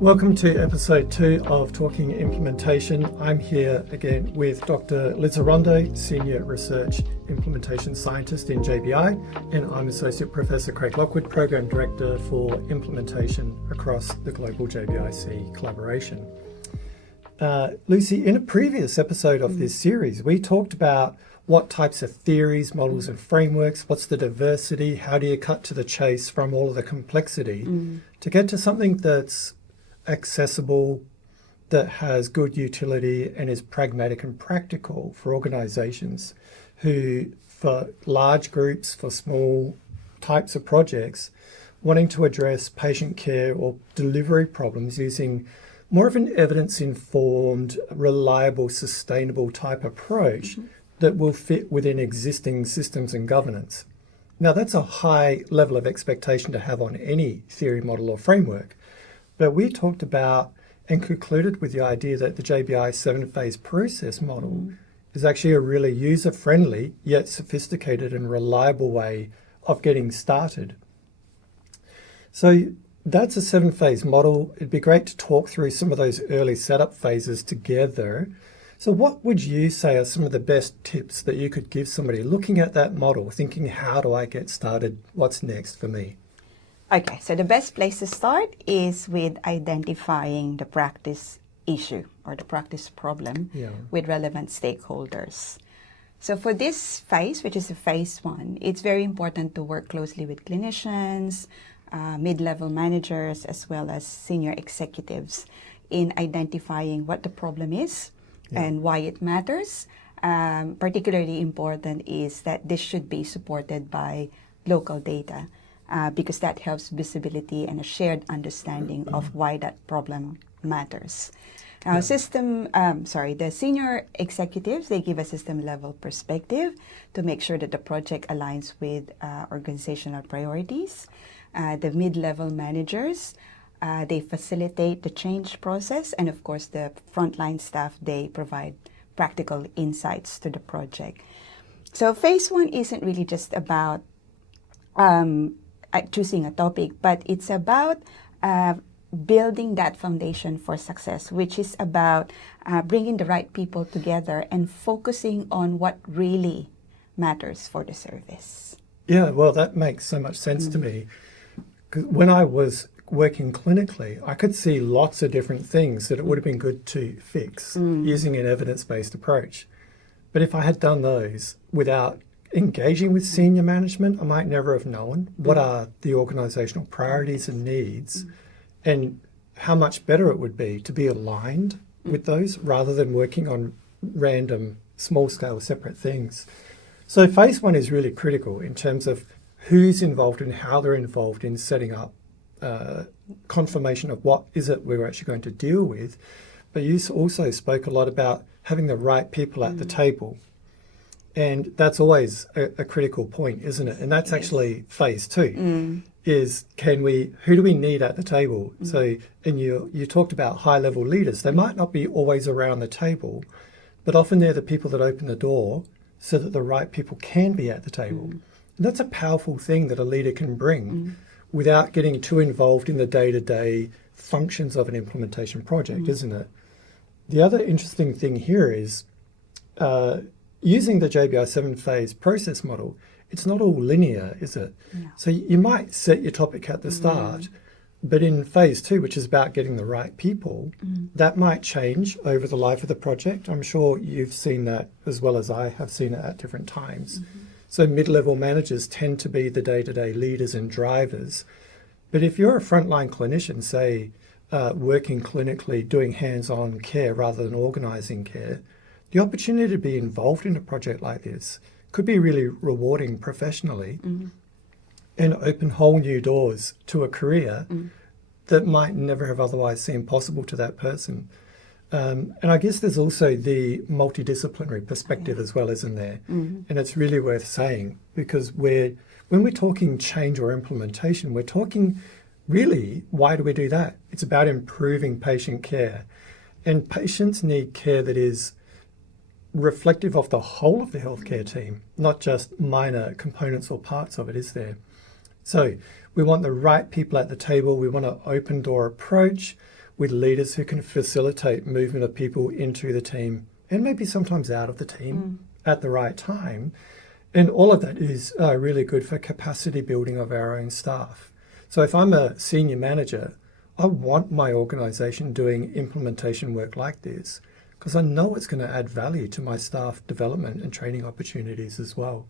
Welcome to episode 2 of Talking Implementation. I'm here again with Dr. Lizarondo, Senior Research Implementation Scientist in JBI, and I'm Associate Professor Craig Lockwood, Program Director for Implementation across the global JBIC collaboration. Lucy, in a previous episode of this series, we talked about what types of theories, models and frameworks, what's the diversity, how do you cut to the chase from all of the complexity to get to something that's accessible, that has good utility and is pragmatic and practical for organisations who, for large groups, for small types of projects, wanting to address patient care or delivery problems using more of an evidence-informed, reliable, sustainable type approach that will fit within existing systems and governance. Now, that's a high level of expectation to have on any theory, model or framework. But we talked about and concluded with the idea that the JBI Seven-Phase process model is actually a really user-friendly yet sophisticated and reliable way of getting started. So that's a 7-phase model. It'd be great to talk through some of those early setup phases together. So what would you say are some of the best tips that you could give somebody looking at that model, thinking, how do I get started? What's next for me? Okay, so the best place to start is with identifying the practice issue or the practice problem with relevant stakeholders. So for this phase, which is a phase 1, it's very important to work closely with clinicians, mid-level managers, as well as senior executives in identifying what the problem is and why it matters. Particularly important is that this should be supported by local data. Because that helps visibility and a shared understanding of why that problem matters. Now, the senior executives, they give a system-level perspective to make sure that the project aligns with organizational priorities. The mid-level managers, they facilitate the change process, and of course, the frontline staff, they provide practical insights to the project. So phase 1 isn't really just about choosing a topic, but it's about building that foundation for success, which is about bringing the right people together and focusing on what really matters for the service. Yeah, well, that makes so much sense to me. 'Cause when I was working clinically, I could see lots of different things that it would have been good to fix using an evidence-based approach. But if I had done those without engaging with senior management, I might never have known what are the organisational priorities and needs and how much better it would be to be aligned with those rather than working on random small-scale separate things. So phase 1 is really critical in terms of who's involved and how they're involved in setting up confirmation of what is it we're actually going to deal with. But you also spoke a lot about having the right people at the table. And that's always a critical point, isn't it? And that's actually phase 2, is who do we need at the table? So, and you talked about high-level leaders. They might not be always around the table, but often they're the people that open the door so that the right people can be at the table. And that's a powerful thing that a leader can bring without getting too involved in the day-to-day functions of an implementation project, isn't it? The other interesting thing here is using the JBI 7-phase process model, it's not all linear, is it? No. So you might set your topic at the start, but in phase 2, which is about getting the right people, that might change over the life of the project. I'm sure you've seen that as well as I have seen it at different times. So mid-level managers tend to be the day-to-day leaders and drivers. But if you're a frontline clinician, say, working clinically, doing hands-on care rather than organising care, the opportunity to be involved in a project like this could be really rewarding professionally and open whole new doors to a career that might never have otherwise seemed possible to that person. And I guess there's also the multidisciplinary perspective as well, isn't there? And it's really worth saying because when we're talking change or implementation, we're talking really, why do we do that? It's about improving patient care. And patients need care that is reflective of the whole of the healthcare team, not just minor components or parts of it, is there? So we want the right people at the table. We want an open door approach. with leaders who can facilitate movement of people into the team and maybe sometimes out of the team at the right time. And all of that is really good for capacity building of our own staff. So if I'm a senior manager, I want my organization doing implementation work like this because I know it's going to add value to my staff development and training opportunities as well.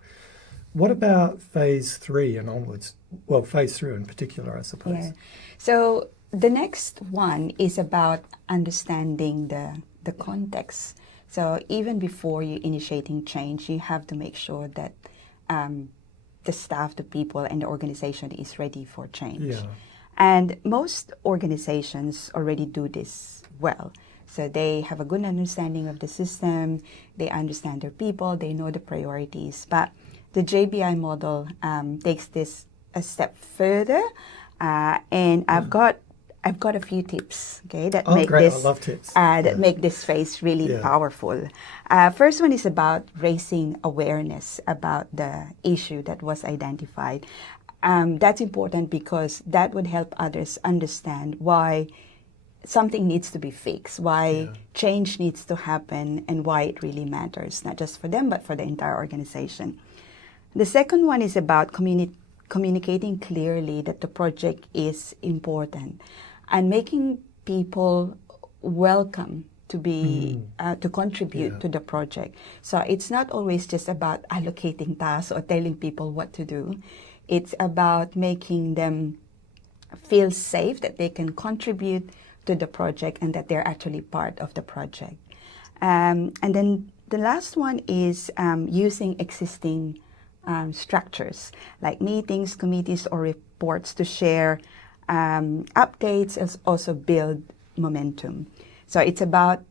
What about phase 3 and onwards? Well, phase 3 in particular, I suppose. Yeah. So the next one is about understanding the context. So even before you're initiating change, you have to make sure that the staff, the people, and the organization is ready for change. Yeah. And most organizations already do this well. So they have a good understanding of the system, they understand their people, they know the priorities. But the JBI model takes this a step further, and I've got a few tips, okay, that make great. this I love tips. make this phase really powerful. First one is about raising awareness about the issue that was identified. That's important because that would help others understand why something needs to be fixed, why change needs to happen, and why it really matters, not just for them, but for the entire organization. The second one is about communicating clearly that the project is important and making people welcome to be to contribute to the project. So it's not always just about allocating tasks or telling people what to do. It's about making them feel safe that they can contribute to the project and that they're actually part of the project. And then the last one is using existing structures like meetings, committees, or reports to share updates and also build momentum. So it's about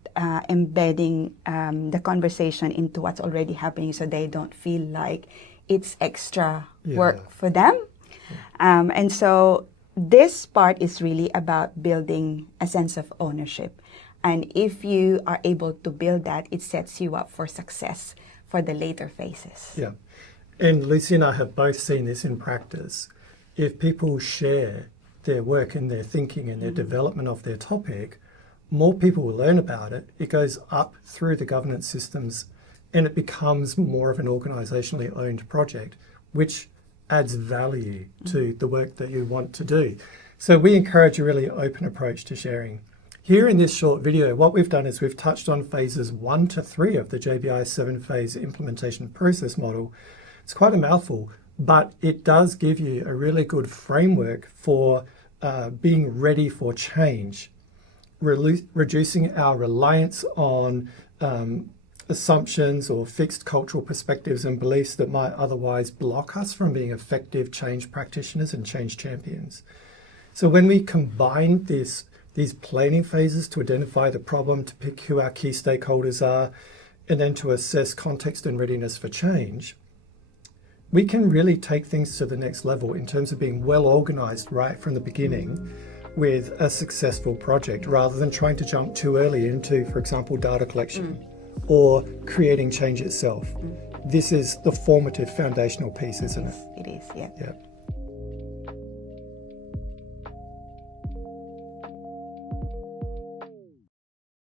embedding the conversation into what's already happening so they don't feel like it's extra work for them. And so this part is really about building a sense of ownership. And if you are able to build that, it sets you up for success for the later phases. Yeah. And Lucy and I have both seen this in practice. If people share their work and their thinking and their development of their topic, more people will learn about it. It goes up through the governance systems and it becomes more of an organisationally owned project, which adds value to the work that you want to do. So we encourage a really open approach to sharing. Here in this short video, what we've done is we've touched on phases 1 to 3 of the JBI Seven-Phase Implementation Process Model. It's quite a mouthful, but it does give you a really good framework for being ready for change, reducing our reliance on assumptions or fixed cultural perspectives and beliefs that might otherwise block us from being effective change practitioners and change champions. So when we combine these planning phases to identify the problem, to pick who our key stakeholders are, and then to assess context and readiness for change, we can really take things to the next level in terms of being well organized right from the beginning with a successful project, rather than trying to jump too early into, for example, data collection or creating change itself. This is the formative foundational piece, isn't it? It is, yeah. Yeah.